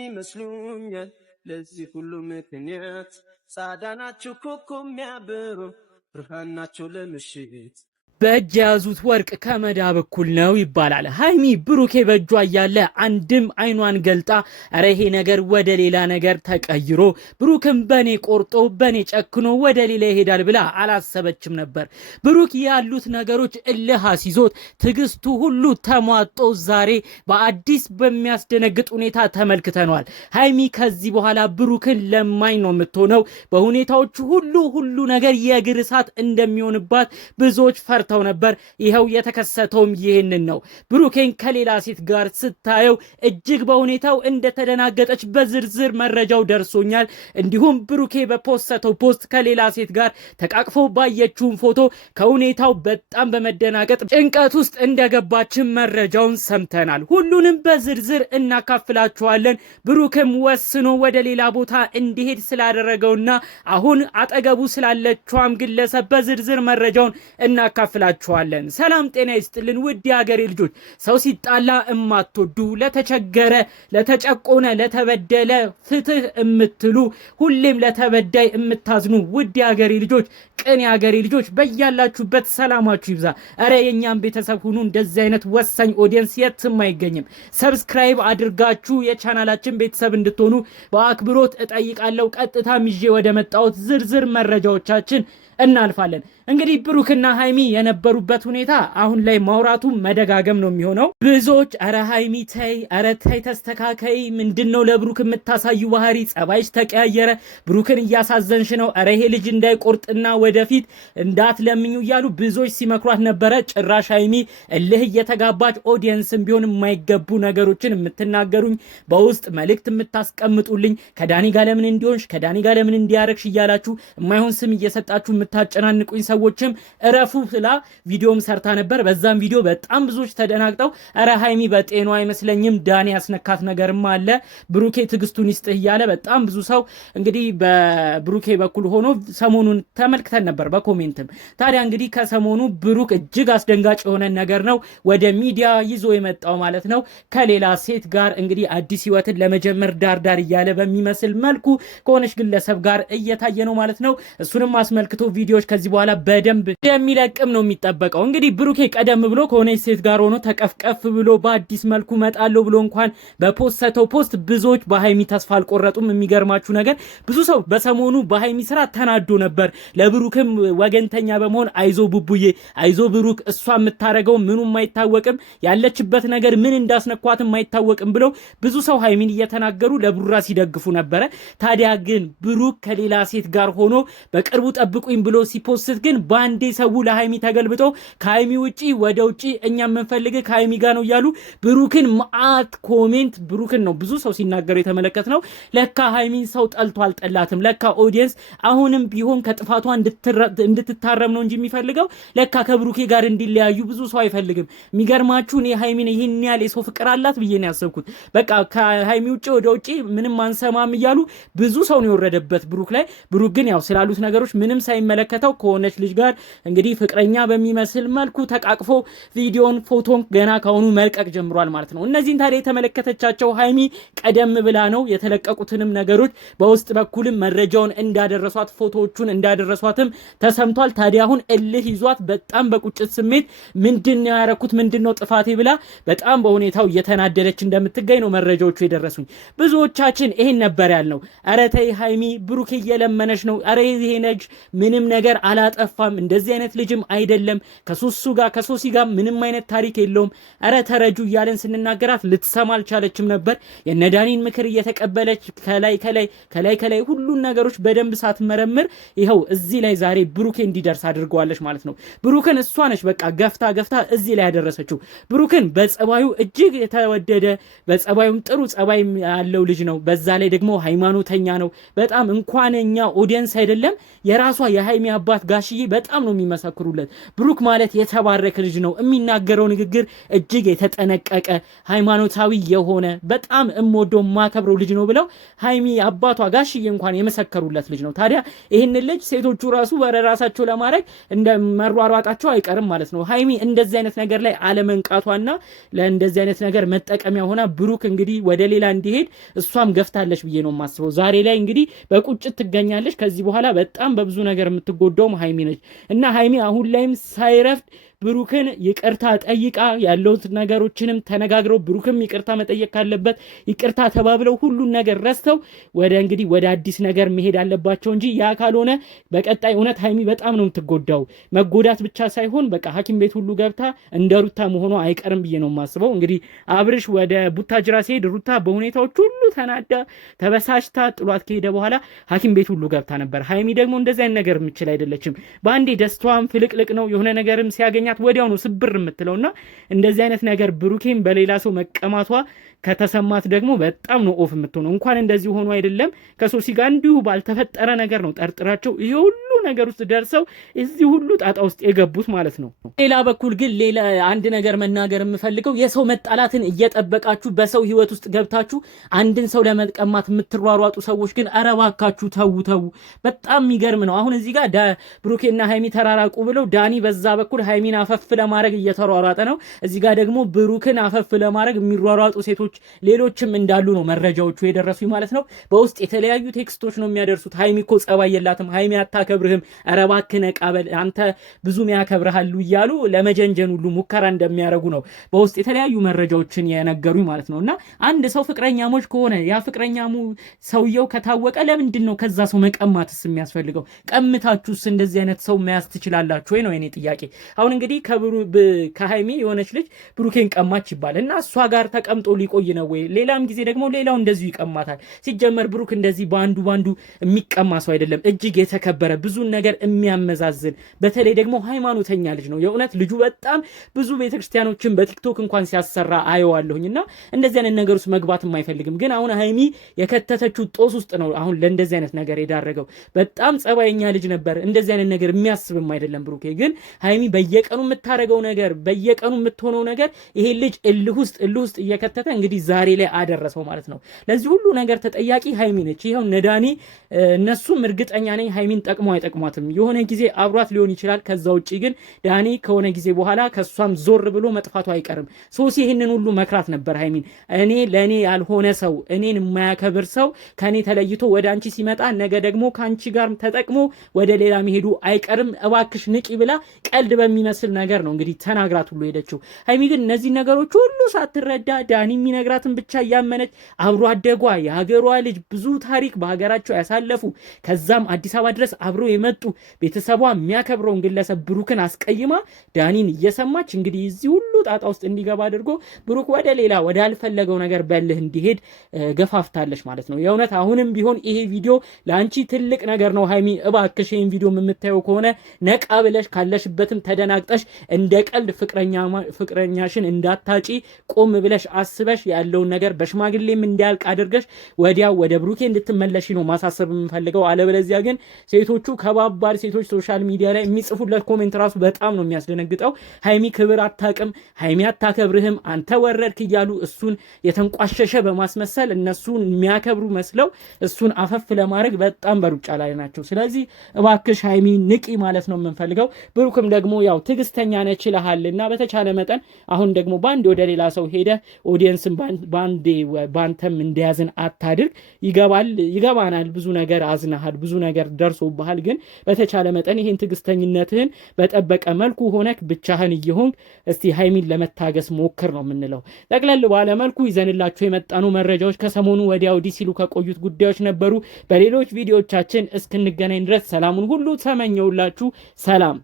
ይመስሉኛል ለዚህ ሁሉ ምክንያት ጻዳ ናቸው ኮኮ የሚያበሩ ብርሃን ናቸው ለምሽት በእጅ የያዙት ወርቅ ከመዳብ እኩል ነው ይባላል። ሀይሚ ብሩኬ በእጇ እያለ አንድም አይኗን ገልጣ ኧረ ይሄ ነገር ወደ ሌላ ነገር ተቀይሮ ብሩክም በኔ ቆርጦ በኔ ጨክኖ ወደ ሌላ ይሄዳል ብላ አላሰበችም ነበር። ብሩክ ያሉት ነገሮች እልህ አስይዞት ትዕግስቱ ሁሉ ተሟጦ ዛሬ በአዲስ በሚያስደነግጥ ሁኔታ ተመልክተነዋል። ሀይሚ ከዚህ በኋላ ብሩክን ለማኝ ነው የምትሆነው። በሁኔታዎቹ ሁሉ ነገር የእግር እሳት እንደሚሆንባት ብዙዎች ፈርተው ነበር። ይኸው የተከሰተውም ይህንን ነው። ብሩኬን ከሌላ ሴት ጋር ስታየው እጅግ በሁኔታው እንደተደናገጠች በዝርዝር መረጃው ደርሶኛል። እንዲሁም ብሩኬ በፖስተው ፖስት ከሌላ ሴት ጋር ተቃቅፎ ባየችውን ፎቶ ከሁኔታው በጣም በመደናገጥ ጭንቀት ውስጥ እንደገባችን መረጃውን ሰምተናል። ሁሉንም በዝርዝር እናካፍላችኋለን። ብሩክም ወስኖ ወደ ሌላ ቦታ እንዲሄድ ስላደረገውና አሁን አጠገቡ ስላለችዋም ግለሰብ በዝርዝር መረጃውን እናካፍላችኋለን። ሰላም ጤና ይስጥልን ውድ የሀገሬ ልጆች፣ ሰው ሲጣላ እማትወዱ ለተቸገረ፣ ለተጨቆነ፣ ለተበደለ ፍትህ እምትሉ ሁሌም ለተበዳይ እምታዝኑ ውድ የሀገሬ ልጆች፣ ቅን የሀገሬ ልጆች በያላችሁበት ሰላማችሁ ይብዛ። እረ የኛም ቤተሰብ ሁኑ። እንደዚህ አይነት ወሳኝ ኦዲየንስ የትም አይገኝም። ሰብስክራይብ አድርጋችሁ የቻናላችን ቤተሰብ እንድትሆኑ በአክብሮት እጠይቃለሁ። ቀጥታ ይዤ ወደ መጣሁት ዝርዝር መረጃዎቻችን እናልፋለን። እንግዲህ ብሩክና ሀይሚ የነበሩበት ሁኔታ አሁን ላይ ማውራቱ መደጋገም ነው የሚሆነው። ብዙዎች አረ ሀይሚ ተይ፣ አረ ተይ ተስተካከይ፣ ምንድነው ለብሩክ የምታሳዩ ባህሪ? ጸባይሽ ተቀያየረ፣ ብሩክን እያሳዘንሽ ነው፣ አረ ይሄ ልጅ እንዳይቆርጥና ወደፊት እንዳትለምኙ እያሉ ብዙዎች ሲመክሯት ነበረ። ጭራሽ ሀይሚ እልህ እየተጋባች ኦዲየንስም ቢሆን የማይገቡ ነገሮችን የምትናገሩኝ፣ በውስጥ መልእክት የምታስቀምጡልኝ፣ ከዳኒ ጋር ለምን እንዲሆንሽ፣ ከዳኒ ጋር ለምን እንዲያረግሽ እያላችሁ የማይሆን ስም እየሰጣችሁ የምታጨናንቁኝ ሰዎችም እረፉ ብላ ቪዲዮም ሰርታ ነበር። በዛም ቪዲዮ በጣም ብዙዎች ተደናግጠው እረ ሀይሚ በጤኗ አይመስለኝም፣ ዳኒ ያስነካት ነገርም አለ፣ ብሩኬ ትዕግስቱን ይስጥህ እያለ በጣም ብዙ ሰው እንግዲህ በብሩኬ በኩል ሆኖ ሰሞኑን ተመልክተን ነበር በኮሜንትም። ታዲያ እንግዲህ ከሰሞኑ ብሩክ እጅግ አስደንጋጭ የሆነ ነገር ነው ወደ ሚዲያ ይዞ የመጣው ማለት ነው። ከሌላ ሴት ጋር እንግዲህ አዲስ ህይወትን ለመጀመር ዳርዳር እያለ በሚመስል መልኩ ከሆነች ግለሰብ ጋር እየታየ ነው ማለት ነው። እሱንም አስመልክቶ ቪዲዮዎች ከዚህ በኋላ በደንብ የሚለቅም ነው የሚጠበቀው። እንግዲህ ብሩኬ ቀደም ብሎ ከሆነች ሴት ጋር ሆኖ ተቀፍቀፍ ብሎ በአዲስ መልኩ መጣለው ብሎ እንኳን በፖስተው ፖስት ብዙዎች በሃይሚ ተስፋ አልቆረጡም። የሚገርማችሁ ነገር ብዙ ሰው በሰሞኑ በሃይሚ ስራ ተናዶ ነበር። ለብሩክም ወገንተኛ በመሆን አይዞ ቡቡዬ፣ አይዞ ብሩክ፣ እሷ የምታረገው ምኑም አይታወቅም፣ ያለችበት ነገር ምን እንዳስነኳትም አይታወቅም ብለው ብዙ ሰው ሃይሚን እየተናገሩ ለብሩራ ሲደግፉ ነበረ። ታዲያ ግን ብሩክ ከሌላ ሴት ጋር ሆኖ በቅርቡ ጠብቁኝ ብሎ ሲፖስት ግን ባንዴ ሰው ለሃይሚ ተገልብጦ ከሃይሚ ውጪ ወደ ውጪ እኛ የምንፈልግ ከሃይሚ ጋር ነው እያሉ ብሩክን ማአት ኮሜንት ብሩክን ነው ብዙ ሰው ሲናገሩ የተመለከት ነው። ለካ ሃይሚን ሰው ጠልቶ አልጠላትም። ለካ ኦዲየንስ አሁንም ቢሆን ከጥፋቷ እንድትታረም ነው እንጂ የሚፈልገው ለካ ከብሩኬ ጋር እንዲለያዩ ብዙ ሰው አይፈልግም። የሚገርማችሁ እኔ ሃይሚን ይሄን ያህል የሰው ፍቅር አላት ብዬ ነው ያሰብኩት። በቃ ከሃይሚ ውጪ ወደ ውጪ ምንም አንሰማም እያሉ ብዙ ሰው ነው የወረደበት ብሩክ ላይ። ብሩክ ግን ያው ስላሉት ነገሮች ምንም ሳይመለከተው ከሆነች ልጅ ጋር እንግዲህ ፍቅረኛ በሚመስል መልኩ ተቃቅፎ ቪዲዮን ፎቶን ገና ካሁኑ መልቀቅ ጀምሯል ማለት ነው። እነዚህን ታዲያ የተመለከተቻቸው ሃይሚ ቀደም ብላ ነው የተለቀቁትንም ነገሮች በውስጥ በኩልም መረጃውን እንዳደረሷት ፎቶዎቹን እንዳደረሷትም ተሰምቷል። ታዲያ አሁን እልህ ይዟት በጣም በቁጭት ስሜት ምንድነው ያረኩት፣ ምንድነው ጥፋቴ ብላ በጣም በሁኔታው እየተናደደች እንደምትገኝ ነው መረጃዎቹ የደረሱኝ። ብዙዎቻችን ይሄን ነበር ያልነው። ኧረ ተይ ሃይሚ ብሩክ እየለመነች ነው፣ ኧረ ይሄ ነጅ ምንም ነገር አላጠፋም፣ እንደዚህ አይነት ልጅም አይደለም፣ ከሶሲ ጋር ምንም አይነት ታሪክ የለውም፣ ኧረ ተረጁ እያለን ስንናገራት ልትሰማ አልቻለችም ነበር። የነዳኒን ምክር እየተቀበለች ከላይ ሁሉን ነገሮች በደንብ ሳትመረምር ይኸው እዚህ ላይ ዛሬ ብሩኬ እንዲደርስ አድርገዋለች ማለት ነው። ብሩክን እሷ ነች በቃ ገፍታ እዚህ ላይ ያደረሰችው። ብሩክን በጸባዩ እጅግ የተወደደ በጸባዩም ጥሩ ጸባይ ያለው ልጅ ነው። በዛ ላይ ደግሞ ሃይማኖተኛ ነው በጣም። እንኳን እኛ ኦዲየንስ አይደለም የራሷ የሃይሚ አባት ጋሽዬ በጣም ነው የሚመሰክሩለት። ብሩክ ማለት የተባረከ ልጅ ነው። የሚናገረው ንግግር እጅግ የተጠነቀቀ ሃይማኖታዊ የሆነ በጣም እምወደው ማከብረው ልጅ ነው ብለው ሃይሚ አባቷ ጋሽዬ እንኳን የመሰከሩለት ልጅ ነው። ታዲያ ይህን ልጅ ሴቶቹ ራሱ በራሳቸው ለማድረግ እንደመሯሯጣቸው አይቀርም ማለት ነው። ሃይሚ እንደዚህ አይነት ነገር ላይ አለመንቃቷና ለእንደዚህ አይነት ነገር መጠቀሚያ ሆና ብሩክ እንግዲህ ወደ ሌላ እንዲሄድ እሷም ገፍታለች ብዬ ነው የማስበው። ዛሬ ላይ እንግዲህ በቁጭት ትገኛለች። ከዚህ በኋላ በጣም በብዙ ነገር የምትጎዳውም ሃይሚ ነች እና ሃይሚ አሁን ላይም ሳይረፍድ ብሩክን ይቅርታ ጠይቃ ያለውን ነገሮችንም ተነጋግረው ብሩክም ይቅርታ መጠየቅ ካለበት ይቅርታ ተባብለው ሁሉን ነገር ረስተው ወደ አዲስ ነገር መሄድ አለባቸው እንጂ ያ ካልሆነ በቀጣይ እውነት ሃይሚ በጣም ነው የምትጎዳው። መጎዳት ብቻ ሳይሆን በቃ ሐኪም ቤት ሁሉ ገብታ እንደ ሩታ መሆኗ አይቀርም ብዬ ነው የማስበው። እንግዲህ አብርሽ ወደ ቡታጅራ ሲሄድ ሩታ በሁኔታዎች ሁሉ ተናዳ ተበሳጭታ ጥሏት ከሄደ በኋላ ሐኪም ቤት ሁሉ ገብታ ነበር። ሃይሚ ደግሞ እንደዚህ አይነት ነገር የምችል አይደለችም። በአንዴ ደስታዋም ፍልቅልቅ ነው። የሆነ ነገርም ሲያገኛት ወዲያው ነው ስብር የምትለውና እንደዚህ አይነት ነገር ብሩኬን በሌላ ሰው መቀማቷ ከተሰማት ደግሞ በጣም ነው ኦፍ የምትሆነው። እንኳን እንደዚህ ሆኖ አይደለም ከሶሲ ጋር እንዲሁ ባልተፈጠረ ነገር ነው ጠርጥራቸው ይሄ ሁሉ ነገር ውስጥ ደርሰው እዚህ ሁሉ ጣጣ ውስጥ የገቡት ማለት ነው። ሌላ በኩል ግን ሌላ አንድ ነገር መናገር የምፈልገው የሰው መጣላትን እየጠበቃችሁ በሰው ህይወት ውስጥ ገብታችሁ አንድን ሰው ለመቀማት የምትሯሯጡ ሰዎች ግን ኧረ እባካችሁ ተው። በጣም የሚገርም ነው። አሁን እዚህ ጋር ብሩኬና ሃይሚ ተራራቁ ብለው ዳኒ በዛ በኩል ሃይሚን አፈፍ ለማድረግ እየተሯሯጠ ነው። እዚህ ጋር ደግሞ ብሩክን አፈፍ ለማድረግ የሚሯሯጡ ሴቶች ሌሎችም እንዳሉ ነው መረጃዎቹ የደረሱ ማለት ነው። በውስጥ የተለያዩ ቴክስቶች ነው የሚያደርሱት። ሃይሚ እኮ ጸባይ የላትም፣ ሃይሚ አታከብርህም፣ ኧረ እባክህ ነቃ በል አንተ ብዙም ያከብርሃሉ እያሉ ለመጀንጀን ሁሉ ሙከራ እንደሚያደርጉ ነው በውስጥ የተለያዩ መረጃዎችን የነገሩኝ ማለት ነው። እና አንድ ሰው ፍቅረኛሞች ከሆነ ያ ፍቅረኛሙ ሰውየው ከታወቀ ለምንድን ነው ከዛ ሰው መቀማትስ የሚያስፈልገው? ቀምታችሁስ እንደዚህ አይነት ሰው መያዝ ትችላላችሁ ወይ ነው የኔ ጥያቄ። አሁን እንግዲህ ከሃይሚ የሆነች ልጅ ብሩኬን ቀማች ይባል እና እሷ ጋር ተቀምጦ ሊቆይ ነው ወይ? ሌላም ጊዜ ደግሞ ሌላው እንደዚሁ ይቀማታል። ሲጀመር ብሩክ እንደዚህ ባንዱ የሚቀማ ሰው አይደለም። እጅግ የተከበረ ብዙ ነገር የሚያመዛዝን በተለይ ደግሞ ሃይማኖተኛ ልጅ ነው። የእውነት ልጁ በጣም ብዙ ቤተክርስቲያኖችን በቲክቶክ እንኳን ሲያሰራ አየዋለሁኝና እንደዚህ አይነት ነገር ውስጥ መግባትም አይፈልግም። ግን አሁን ሃይሚ የከተተችው ጦስ ውስጥ ነው አሁን ለእንደዚህ አይነት ነገር የዳረገው። በጣም ጸባይኛ ልጅ ነበር። እንደዚህ አይነት ነገር የሚያስብም አይደለም ብሩኬ። ግን ሃይሚ በየቀኑ የምታረገው ነገር በየቀኑ የምትሆነው ነገር ይሄ ልጅ እልህ ውስጥ እየከተተ እንግዲህ ዛሬ ላይ አደረሰው ማለት ነው። ለዚህ ሁሉ ነገር ተጠያቂ ሃይሚ ነች። ይሄው ነዳኒ እነሱም እርግጠኛ ነኝ ሃይሚን ጠቅሞ አይጠቅሟትም። የሆነ ጊዜ አብሯት ሊሆን ይችላል። ከዛ ውጪ ግን ዳኒ ከሆነ ጊዜ በኋላ ከሷም ዞር ብሎ መጥፋቱ አይቀርም። ሶሲ ይሄንን ሁሉ መክራት ነበር ሃይሚን። ለኔ ያልሆነ ሰው እኔን የማያከብር ሰው ከኔ ተለይቶ ወደ አንቺ ሲመጣ ነገ ደግሞ ከአንቺ ጋር ተጠቅሞ ወደ ሌላ መሄዱ አይቀርም፣ እባክሽ ንቂ ብላ ቀልድ በሚመስል ነገር ነው እንግዲህ ተናግራት ሁሉ ሄደችው። ሃይሚ ግን እነዚህ ነገሮች ሁሉ ሳትረዳ ዳኒ የሚነግራትን ብቻ እያመነች አብሮ አደጓ የሀገሯ ልጅ ብዙ ታሪክ በሀገራቸው ያሳለፉ ከዛም አዲስ አበባ ድረስ አብሮ የመጡ ቤተሰቧ የሚያከብረውን ግለሰብ ብሩክን አስቀይማ ዳኒን እየሰማች እንግዲህ እዚህ ሁሉ ጣጣ ውስጥ እንዲገባ አድርጎ ብሩክ ወደ ሌላ ወደ አልፈለገው ነገር በልህ እንዲሄድ ገፋፍታለች ማለት ነው። የእውነት አሁንም ቢሆን ይሄ ቪዲዮ ለአንቺ ትልቅ ነገር ነው ሃይሚ። እባክሽ ይህን ቪዲዮ የምታየው ከሆነ ነቃ ብለሽ ካለሽበትም ተደናግጠሽ እንደ ቀልድ ፍቅረኛሽን እንዳታጪ ቆም ብለሽ አስበሽ ያለውን ነገር በሽማግሌም እንዲያልቅ አድርገሽ ወዲያው ወደ ብሩኬ እንድትመለሽ ነው ማሳሰብ የምፈልገው። አለበለዚያ ግን ሴቶቹ ከባባድ ሴቶች ሶሻል ሚዲያ ላይ የሚጽፉለት ኮሜንት ራሱ በጣም ነው የሚያስደነግጠው። ሃይሚ ክብር አታቅም፣ ሃይሚ አታከብርህም፣ አንተ ወረድክ እያሉ እሱን የተንቋሸሸ በማስመሰል እነሱን የሚያከብሩ መስለው እሱን አፈፍ ለማድረግ በጣም በሩጫ ላይ ናቸው። ስለዚህ እባክሽ ሃይሚ ንቂ ማለት ነው የምንፈልገው። ብሩክም ደግሞ ያው ትዕግስተኛ ነህ ችለሃልና በተቻለ መጠን አሁን ደግሞ ባንዴ ወደ ሌላ ሰው ሄደ ኦዲየንስን ባንዴ ባንተም እንደያዝን አታድርግ። ይገባናል፣ ብዙ ነገር አዝናሃል፣ ብዙ ነገር ደርሶብሃል። ግን በተቻለ መጠን ይሄን ትዕግስተኝነትህን በጠበቀ መልኩ ሆነክ ብቻህን እየሆንክ እስቲ ሃይሚን ለመታገስ ሞክር ነው የምንለው። ጠቅለል ባለ መልኩ ይዘንላችሁ የመጣኑ መረጃዎች ከሰሞኑ ወዲያ ወዲህ ሲሉ ከቆዩት ጉዳዮች ነበሩ። በሌሎች ቪዲዮዎቻችን እስክንገናኝ ድረስ ሰላሙን ሁሉ ተመኘውላችሁ። ሰላም።